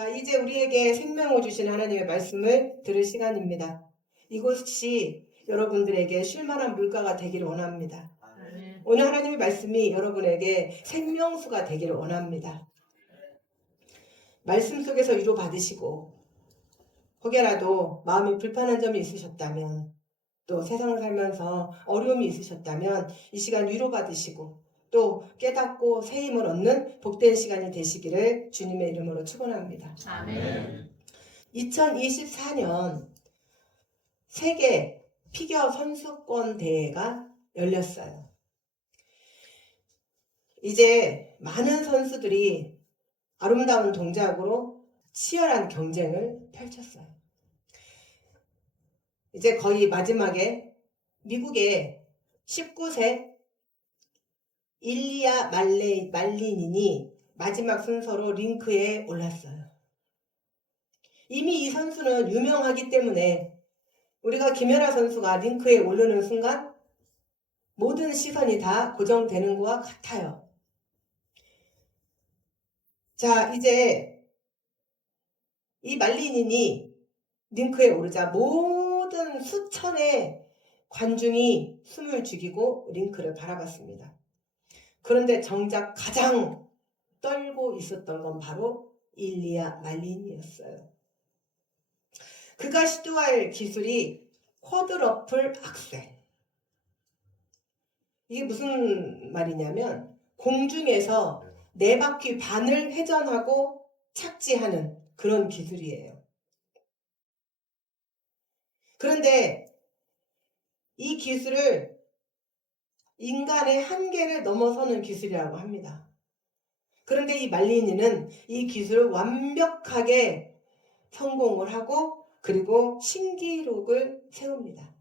자, 이제 우리에게 생명을 주신 하나님의 말씀을 들을 시간입니다. 이것이 여러분들에게 쉴만한 물가가 되기를 원합니다. 아멘. 오늘 하나님의 말씀이 여러분에게 생명수가 되기를 원합니다. 말씀 속에서 위로 받으시고 혹여라도 마음이 불편한 점이 있으셨다면 또 세상을 살면서 어려움이 있으셨다면 이 시간 위로받으시고 또 깨닫고 새 힘을 얻는 복된 시간이 되시기를 주님의 이름으로 축원합니다. 아멘. 2024년 세계 피겨 선수권 대회가 열렸어요. 이제 많은 선수들이 아름다운 동작으로 치열한 경쟁을 펼쳤어요. 이제 거의 마지막에 미국의 19세 일리아 말리닌이 마지막 순서로 링크에 올랐어요. 이미 이 선수는 유명하기 때문에 우리가 김연아 선수가 링크에 오르는 순간 모든 시선이 다 고정되는 것과 같아요. 자, 이제 이 말리닌이 링크에 오르자 모든 수천의 관중이 숨을 죽이고 링크를 바라봤습니다. 그런데 정작 가장 떨고 있었던 건 바로 일리아 말리닌이었어요. 그가 시도할 기술이 쿼드러플 악셀. 이게 무슨 말이냐면 공중에서 4바퀴 반을 회전하고 착지하는 그런 기술이에요. 그런데 이 기술을 인간의 한계를 넘어서는 기술이라고 합니다. 그런데 이 말리니는 이 기술을 완벽하게 성공을 하고 그리고 신기록을 세웁니다.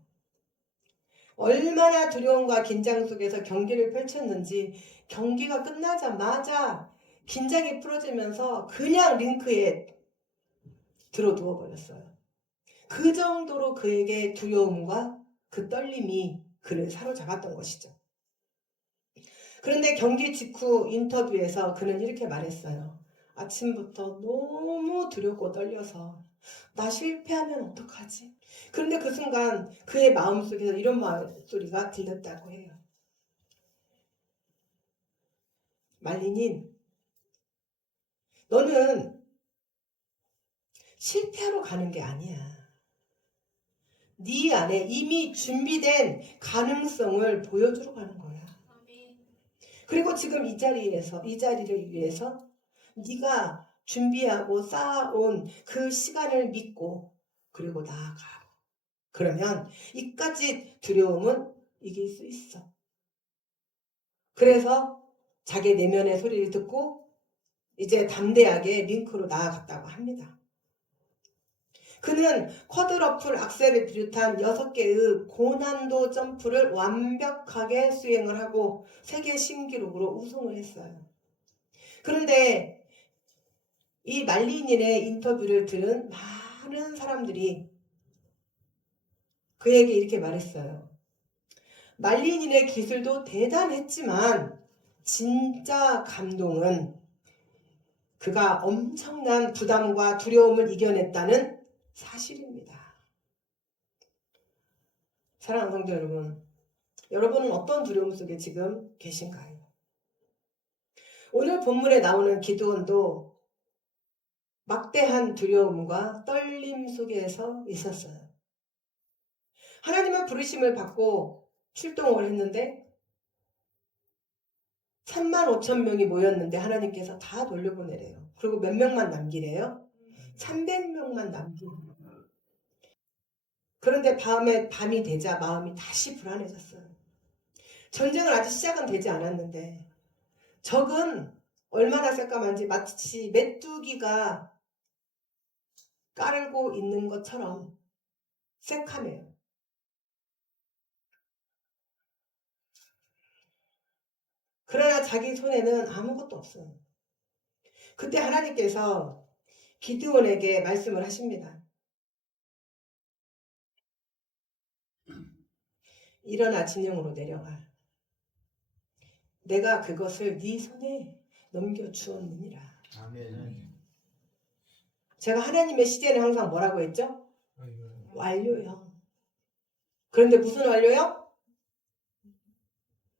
얼마나 두려움과 긴장 속에서 경기를 펼쳤는지 경기가 끝나자마자 긴장이 풀어지면서 그냥 링크에 들어 누워버렸어요. 그 정도로 그에게 두려움과 그 떨림이 그를 사로잡았던 것이죠. 그런데 경기 직후 인터뷰에서 그는 이렇게 말했어요. 아침부터 너무 두렵고 떨려서 나 실패하면 어떡하지? 그런데 그 순간 그의 마음속에서 이런 소리가 들렸다고 해요. 말리닌, 너는 실패하러 가는 게 아니야. 네 안에 이미 준비된 가능성을 보여주러 가는 거야. 그리고 지금 이 자리를 위해서 네가 준비하고 쌓아온 그 시간을 믿고 그리고 나아가. 그러면 이까지 두려움은 이길 수 있어. 그래서 자기 내면의 소리를 듣고 이제 담대하게 링크로 나아갔다고 합니다. 그는 쿼드러플 악셀을 비롯한 6개의 고난도 점프를 완벽하게 수행을 하고 세계 신기록으로 우승을 했어요. 그런데 이 말리닌의 인터뷰를 들은 많은 사람들이 그에게 이렇게 말했어요. 말리닌의 기술도 대단했지만 진짜 감동은 그가 엄청난 부담과 두려움을 이겨냈다는 사실입니다. 사랑하는 성도 여러분, 여러분은 어떤 두려움 속에 지금 계신가요? 오늘 본문에 나오는 기드온도 막대한 두려움과 떨림 속에서 있었어요. 하나님의 부르심을 받고 출동을 했는데 35,000명이 모였는데 하나님께서 다 돌려보내래요. 그리고 몇 명만 남기래요? 300명만 남기래요. 그런데 밤이 되자 마음이 다시 불안해졌어요. 전쟁은 아직 시작은 되지 않았는데 적은 얼마나 새까만지 마치 메뚜기가 깔고 있는 것처럼 새카매요. 그러나 자기 손에는 아무것도 없어요. 그때 하나님께서 기드온에게 말씀을 하십니다. 일어나 진영으로 내려가. 내가 그것을 네 손에 넘겨주었느니라. 아멘. 제가 하나님의 시제는 항상 뭐라고 했죠? 완료요. 그런데 무슨 완료요?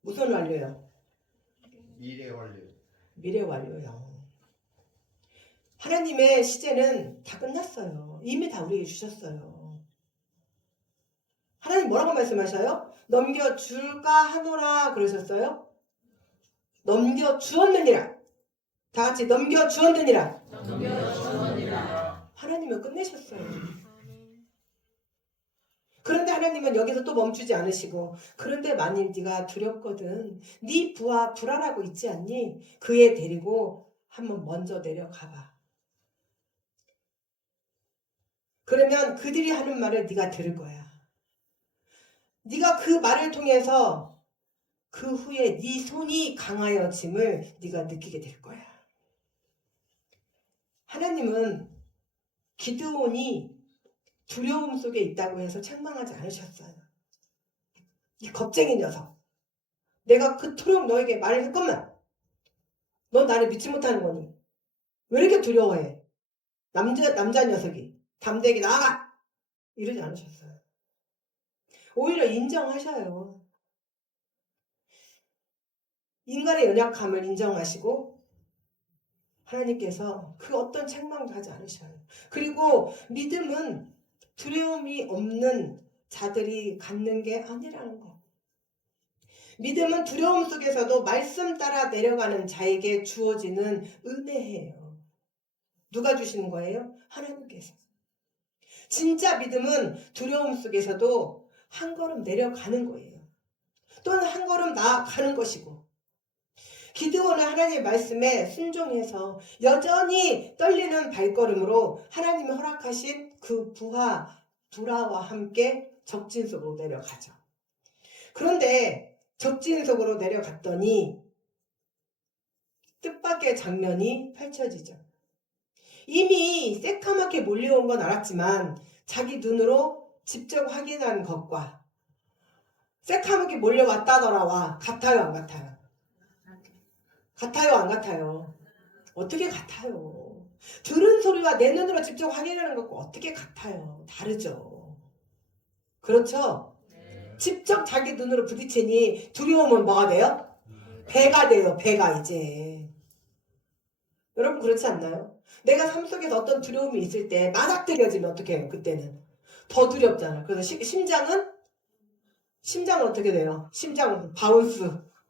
무슨 완료요? 미래 완료. 미래 완료요. 하나님의 시제는 다 끝났어요. 이미 다 우리에게 주셨어요. 하나님 뭐라고 말씀하셔요? 넘겨줄까 하노라 그러셨어요? 넘겨주었느니라. 다 같이 넘겨주었느니라. 하나님은 끝내셨어요. 그런데 하나님은 여기서 또 멈추지 않으시고 그런데 만일 네가 두렵거든 네 부하 불안하고 있지 않니? 그 애 데리고 한번 먼저 내려가봐. 그러면 그들이 하는 말을 네가 들을 거야. 네가 그 말을 통해서 그 후에 네 손이 강하여짐을 네가 느끼게 될 거야. 하나님은 기드온이 두려움 속에 있다고 해서 책망하지 않으셨어요. 이 겁쟁이 녀석. 내가 그토록 너에게 말을 했건만 넌 나를 믿지 못하는 거니? 왜 이렇게 두려워해? 남자 녀석이 담대하게 나아가! 이러지 않으셨어요. 오히려 인정하셔요. 인간의 연약함을 인정하시고 하나님께서 그 어떤 책망도 하지 않으셔요. 그리고 믿음은 두려움이 없는 자들이 갖는 게 아니라는 거. 믿음은 두려움 속에서도 말씀 따라 내려가는 자에게 주어지는 은혜예요. 누가 주시는 거예요? 하나님께서. 진짜 믿음은 두려움 속에서도 한 걸음 내려가는 거예요. 또는 한 걸음 나아가는 것이고 기드온은 하나님의 말씀에 순종해서 여전히 떨리는 발걸음으로 하나님이 허락하신 그 불화와 함께 적진 속으로 내려가죠. 그런데 적진 속으로 내려갔더니 뜻밖의 장면이 펼쳐지죠. 이미 새카맣게 몰려온 건 알았지만 자기 눈으로 직접 확인한 것과 새카맣게 몰려왔다더라와 같아요, 안 같아요? 같아요, 안 같아요? 어떻게 같아요? 들은 소리와 내 눈으로 직접 확인하는 것과 어떻게 같아요? 다르죠. 그렇죠? 직접 자기 눈으로 부딪히니 두려움은 뭐가 돼요? 배가 돼요. 배가 이제. 여러분 그렇지 않나요? 내가 삶 속에서 어떤 두려움이 있을 때 맞닥뜨려지면 어떻게 해요? 그때는 더 두렵잖아요. 그래서 심장은 어떻게 돼요? 심장은 바운스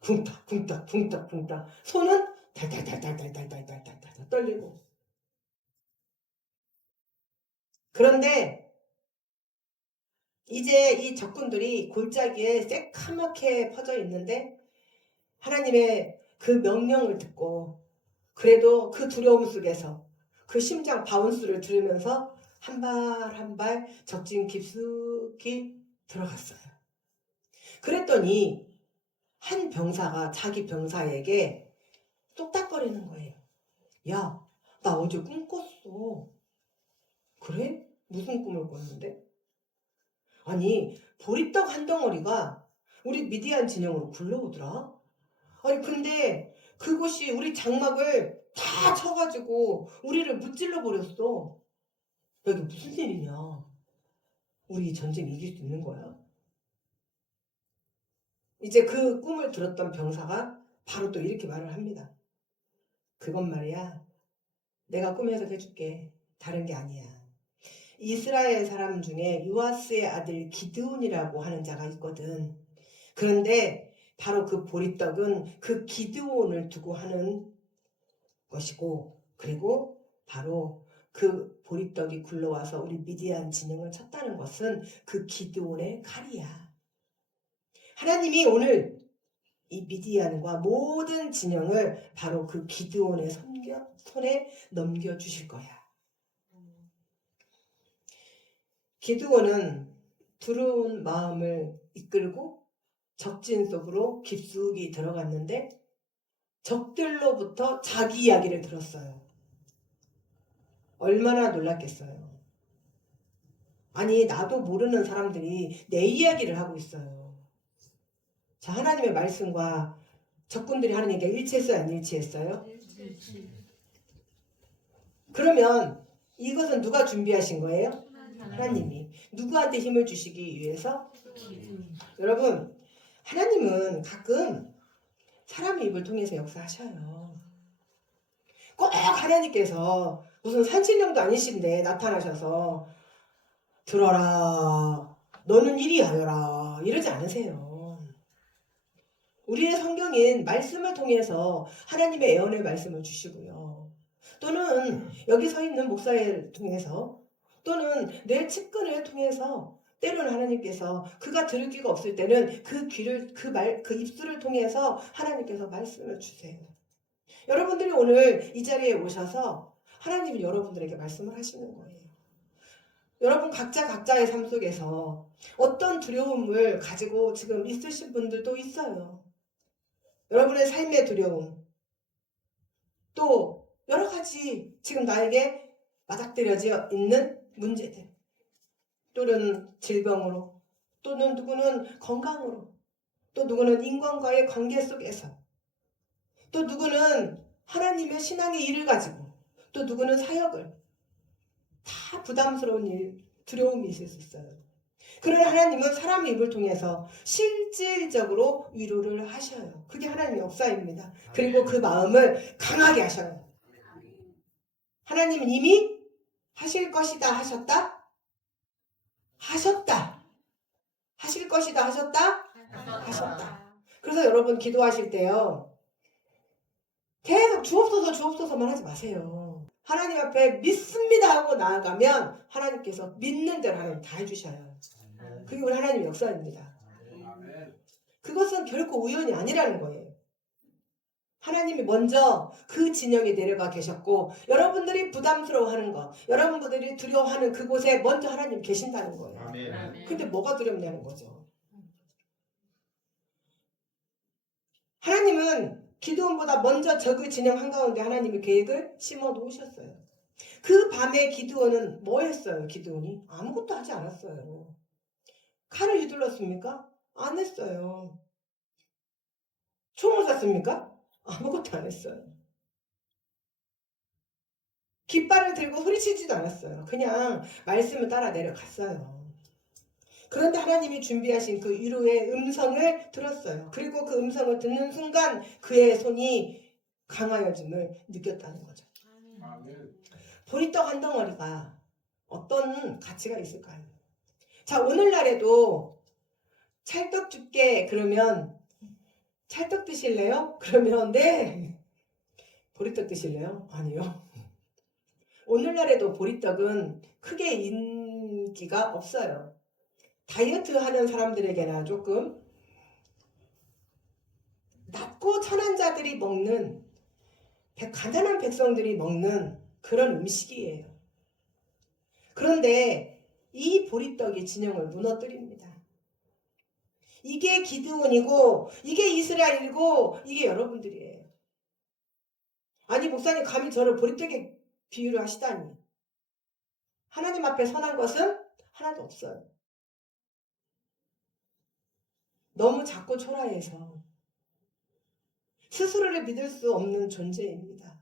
쿵딱 쿵딱 쿵딱 쿵딱 손은 달달달달달달달달달 떨리고 그런데 이제 이 적군들이 골짜기에 새카맣게 퍼져 있는데 하나님의 그 명령을 듣고 그래도 그 두려움 속에서 그 심장 바운스를 들으면서 한 발 한 발 적진 깊숙이 들어갔어요. 그랬더니 한 병사가 자기 병사에게 똑딱거리는 거예요. 야, 나 어제 꿈 꿨어. 그래? 무슨 꿈을 꿨는데? 아니, 보리떡 한 덩어리가 우리 미디안 진영으로 굴러오더라. 아니, 근데 그것이 우리 장막을 다 쳐가지고 우리를 무찔러 버렸어. 여기 무슨 일이냐? 우리 이 전쟁 이길 수 있는 거야? 이제 그 꿈을 들었던 병사가 바로 또 이렇게 말을 합니다. 그건 말이야. 내가 꿈 해석해줄게. 다른 게 아니야. 이스라엘 사람 중에 요아스의 아들 기드온이라고 하는 자가 있거든. 그런데 바로 그 보리떡은 그 기드온을 두고 하는 것이고 그리고 바로 그 보리떡이 굴러와서 우리 미디안 진영을 쳤다는 것은 그 기드온의 칼이야. 하나님이 오늘 이 미디안과 모든 진영을 바로 그 기드온의 손에 넘겨주실 거야. 기드온은 두려운 마음을 이끌고 적진 속으로 깊숙이 들어갔는데 적들로부터 자기 이야기를 들었어요. 얼마나 놀랐겠어요. 아니 나도 모르는 사람들이 내 이야기를 하고 있어요. 자, 하나님의 말씀과 적군들이 하는 얘기가 일치했어요? 안 일치했어요? 그러면 이것은 누가 준비하신 거예요? 하나님이. 누구한테 힘을 주시기 위해서? 여러분, 하나님은 가끔 사람의 입을 통해서 역사하셔요. 꼭 하나님께서 무슨 산신령도 아니신데 나타나셔서 들어라, 너는 이리 하여라 이러지 않으세요. 우리의 성경인 말씀을 통해서 하나님의 애언의 말씀을 주시고요. 또는 여기 서 있는 목사를 통해서, 또는 내 측근을 통해서, 때로는 하나님께서 그가 들을 귀가 없을 때는 그 귀를, 그 입술을 통해서 하나님께서 말씀을 주세요. 여러분들이 오늘 이 자리에 오셔서 하나님이 여러분들에게 말씀을 하시는 거예요. 여러분 각자의 삶 속에서 어떤 두려움을 가지고 지금 있으신 분들도 있어요. 여러분의 삶의 두려움, 또 여러 가지 지금 나에게 맞닥뜨려져 있는 문제들, 또는 질병으로, 또는 누구는 건강으로, 또 누구는 인간과의 관계 속에서, 또 누구는 하나님의 신앙의 일을 가지고, 또 누구는 사역을, 다 부담스러운 일, 두려움이 있을 수 있어요. 그러나 하나님은 사람의 입을 통해서 실질적으로 위로를 하셔요. 그게 하나님의 역사입니다. 그리고 그 마음을 강하게 하셔요. 하나님은 이미 하실 것이다 하셨다? 하셨다. 하실 것이다 하셨다? 하셨다. 그래서 여러분 기도하실 때요, 계속 주옵소서만 하지 마세요. 하나님 앞에 믿습니다 하고 나아가면 하나님께서 믿는 대로 하나님 다 해주셔요. 그게 우리 하나님의 역사입니다. 그것은 결코 우연이 아니라는 거예요. 하나님이 먼저 그 진영에 내려가 계셨고, 여러분들이 부담스러워하는 것, 여러분들이 두려워하는 그곳에 먼저 하나님 계신다는 거예요. 근데 뭐가 두렵냐는 거죠. 하나님은 기드온보다 먼저 적의 진영 한가운데 하나님의 계획을 심어 놓으셨어요. 그 밤에 기드온은 뭐 했어요? 기드온이 아무것도 하지 않았어요. 칼을 휘둘렀습니까? 안 했어요. 총을 쐈습니까? 아무것도 안 했어요. 깃발을 들고 소리치지도 않았어요. 그냥 말씀을 따라 내려갔어요. 그런데 하나님이 준비하신 그 위로의 음성을 들었어요. 그리고 그 음성을 듣는 순간 그의 손이 강하여짐을 느꼈다는 거죠. 보리떡 한 덩어리가 어떤 가치가 있을까요? 자, 오늘날에도 찰떡 줄게 그러면 찰떡 드실래요? 그러면 네. 보리떡 드실래요? 아니요. 오늘날에도 보리떡은 크게 인기가 없어요. 다이어트 하는 사람들에게나 조금 낮고 천한 자들이 먹는, 가난한 백성들이 먹는 그런 음식이에요. 그런데 이 보리떡이 진영을 무너뜨립니다. 이게 기드온이고 이게 이스라엘이고 이게 여러분들이에요. 아니 목사님 감히 저를 보리떡에 비유를 하시다니. 하나님 앞에 선한 것은 하나도 없어요. 너무 작고 초라해서 스스로를 믿을 수 없는 존재입니다.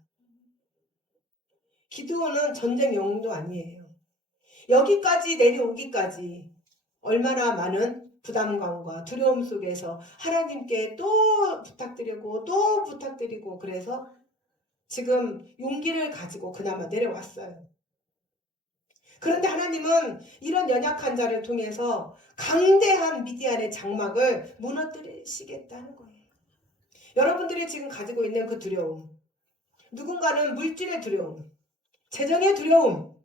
기드온은 전쟁 영웅도 아니에요. 여기까지 내려오기까지 얼마나 많은 부담감과 두려움 속에서 하나님께 또 부탁드리고 또 부탁드리고, 그래서 지금 용기를 가지고 그나마 내려왔어요. 그런데 하나님은 이런 연약한 자를 통해서 강대한 미디안의 장막을 무너뜨리시겠다는 거예요. 여러분들이 지금 가지고 있는 그 두려움, 누군가는 물질의 두려움, 재정의 두려움,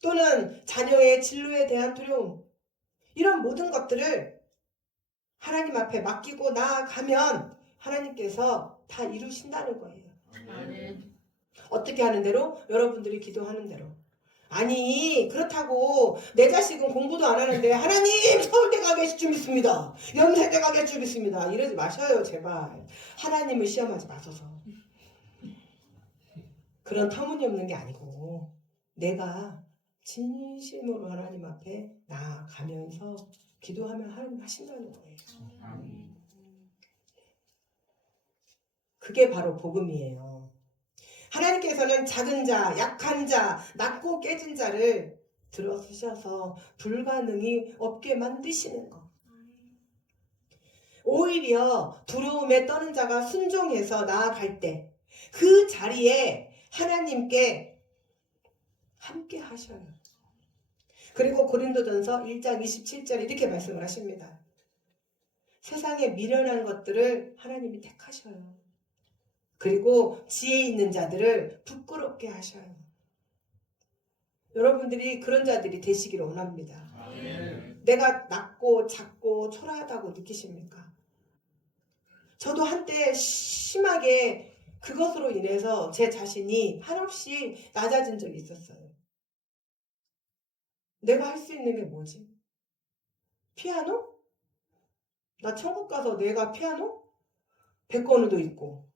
또는 자녀의 진로에 대한 두려움, 이런 모든 것들을 하나님 앞에 맡기고 나아가면 하나님께서 다 이루신다는 거예요. 어떻게 하는 대로? 여러분들이 기도하는 대로. 아니 그렇다고 내 자식은 공부도 안 하는데 하나님 서울대 가게 좀 있습니다, 연세대 가게 좀 있습니다, 이러지 마셔요 제발. 하나님을 시험하지 마소서. 그런 터무니없는 게 아니고 내가 진심으로 하나님 앞에 나아가면서 기도하면 하나님 하신다는 거예요. 그게 바로 복음이에요. 하나님께서는 작은 자, 약한 자, 낮고 깨진 자를 들어쓰셔서 불가능이 없게 만드시는 것. 오히려 두려움에 떠는 자가 순종해서 나아갈 때 그 자리에 하나님께 함께 하셔요. 그리고 고린도전서 1장 27절에 이렇게 말씀을 하십니다. 세상에 미련한 것들을 하나님이 택하셔요. 그리고 지혜 있는 자들을 부끄럽게 하셔요. 여러분들이 그런 자들이 되시기를 원합니다. 내가 낮고 작고 초라하다고 느끼십니까? 저도 한때 심하게 그것으로 인해서 제 자신이 한없이 낮아진 적이 있었어요. 내가 할 수 있는 게 뭐지? 피아노? 나 천국 가서 내가 피아노? 백건우도 있고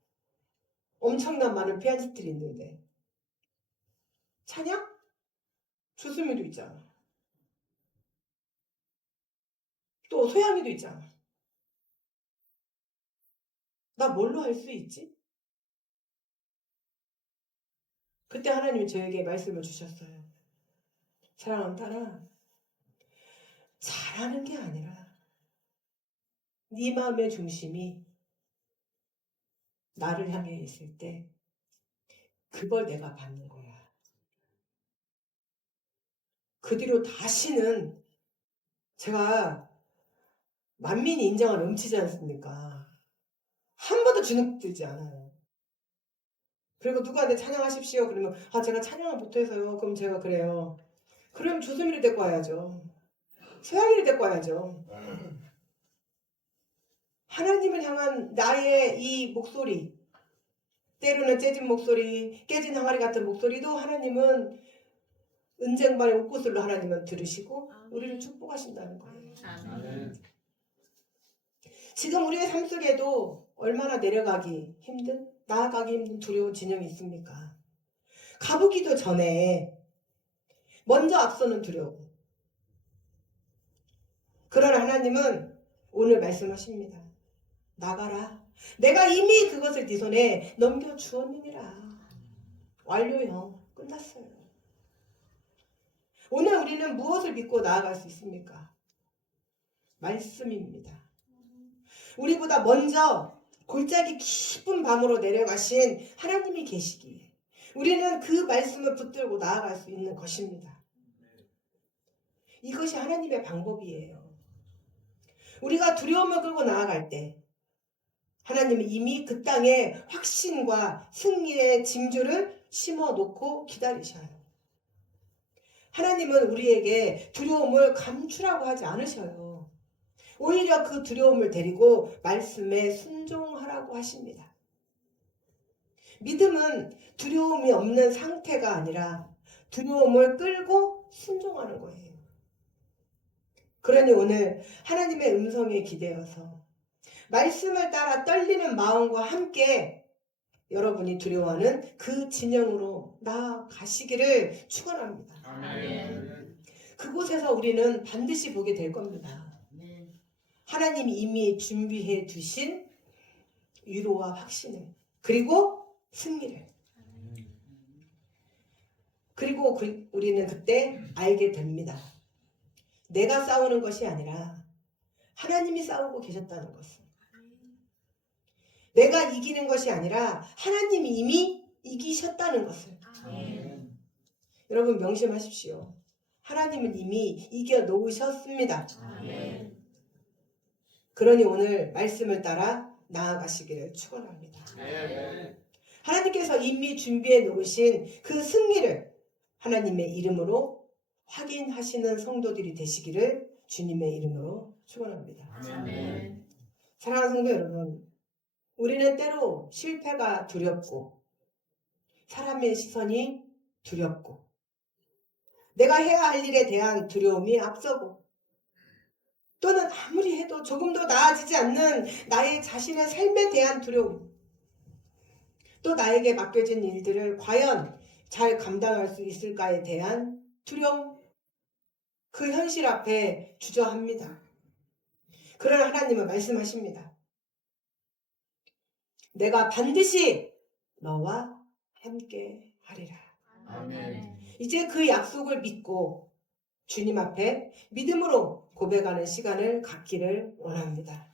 엄청난 많은 피아니스트들이 있는데 찬양? 주수미도 있잖아. 또 소양이도 있잖아. 나 뭘로 할 수 있지? 그때 하나님이 저에게 말씀을 주셨어요. 사랑하는 딸아, 잘하는 게 아니라 네 마음의 중심이 나를 향해 있을 때 그걸 내가 받는 거야. 그 뒤로 다시는 제가 만민이 인정한 음치지 않습니까? 한 번도 주눅 들지 않아요. 그리고 누구한테 찬양하십시오. 그러면 제가 찬양을 못해서요. 그럼 제가 그래요. 그럼 조수미를 데리고 와야죠. 소양이를 데리고 와야죠. 하나님을 향한 나의 이 목소리, 때로는 째진 목소리, 깨진 항아리 같은 목소리도 하나님은 은쟁반의 옷구슬로 하나님은 들으시고 우리를 축복하신다는 거예요. 지금 우리의 삶 속에도 얼마나 내려가기 힘든, 나아가기 힘든 두려운 진영이 있습니까? 가보기도 전에 먼저 앞서는 두려움. 그러나 하나님은 오늘 말씀하십니다. 나가라. 내가 이미 그것을 네 손에 넘겨주었느니라. 완료요. 끝났어요. 오늘 우리는 무엇을 믿고 나아갈 수 있습니까? 말씀입니다. 우리보다 먼저 골짜기 깊은 밤으로 내려가신 하나님이 계시기에 우리는 그 말씀을 붙들고 나아갈 수 있는 것입니다. 이것이 하나님의 방법이에요. 우리가 두려움을 끌고 나아갈 때 하나님은 이미 그 땅에 확신과 승리의 징조를 심어놓고 기다리셔요. 하나님은 우리에게 두려움을 감추라고 하지 않으셔요. 오히려 그 두려움을 데리고 말씀에 순종하라고 하십니다. 믿음은 두려움이 없는 상태가 아니라 두려움을 끌고 순종하는 거예요. 그러니 오늘 하나님의 음성에 기대어서 말씀을 따라 떨리는 마음과 함께 여러분이 두려워하는 그 진영으로 나아가시기를 축원합니다. 아멘. 그곳에서 우리는 반드시 보게 될 겁니다. 하나님이 이미 준비해 두신 위로와 확신을, 그리고 승리를. 그리고 우리는 그때 알게 됩니다. 내가 싸우는 것이 아니라 하나님이 싸우고 계셨다는 것을. 내가 이기는 것이 아니라 하나님이 이미 이기셨다는 것을. 여러분 명심하십시오. 하나님은 이미 이겨 놓으셨습니다. 그러니 오늘 말씀을 따라 나아가시기를 축원합니다. 하나님께서 이미 준비해 놓으신 그 승리를 하나님의 이름으로 확인하시는 성도들이 되시기를 주님의 이름으로 축원합니다. 사랑하는 성도 여러분, 우리는 때로 실패가 두렵고 사람의 시선이 두렵고 내가 해야 할 일에 대한 두려움이 앞서고 또는 아무리 해도 조금도 나아지지 않는 나의 자신의 삶에 대한 두려움, 또 나에게 맡겨진 일들을 과연 잘 감당할 수 있을까에 대한 두려움, 그 현실 앞에 주저합니다. 그러나 하나님은 말씀하십니다. 내가 반드시 너와 함께 하리라. 아멘. 이제 그 약속을 믿고 주님 앞에 믿음으로 고백하는 시간을 갖기를 원합니다.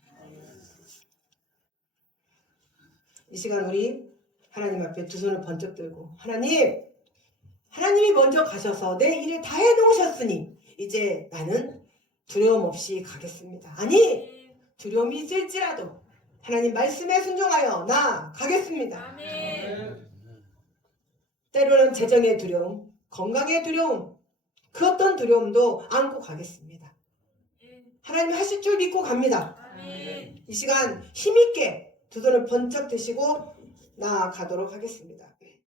이 시간 우리 하나님 앞에 두 손을 번쩍 들고 하나님이 먼저 가셔서 내 일을 다 해놓으셨으니 이제 나는 두려움 없이 가겠습니다. 아니 두려움이 있을지라도 하나님 말씀에 순종하여 나 가겠습니다. 아멘. 때로는 재정의 두려움, 건강의 두려움, 그 어떤 두려움도 안고 가겠습니다. 하나님 하실 줄 믿고 갑니다. 아멘. 이 시간 힘있게 두 손을 번쩍 드시고 나아가도록 하겠습니다.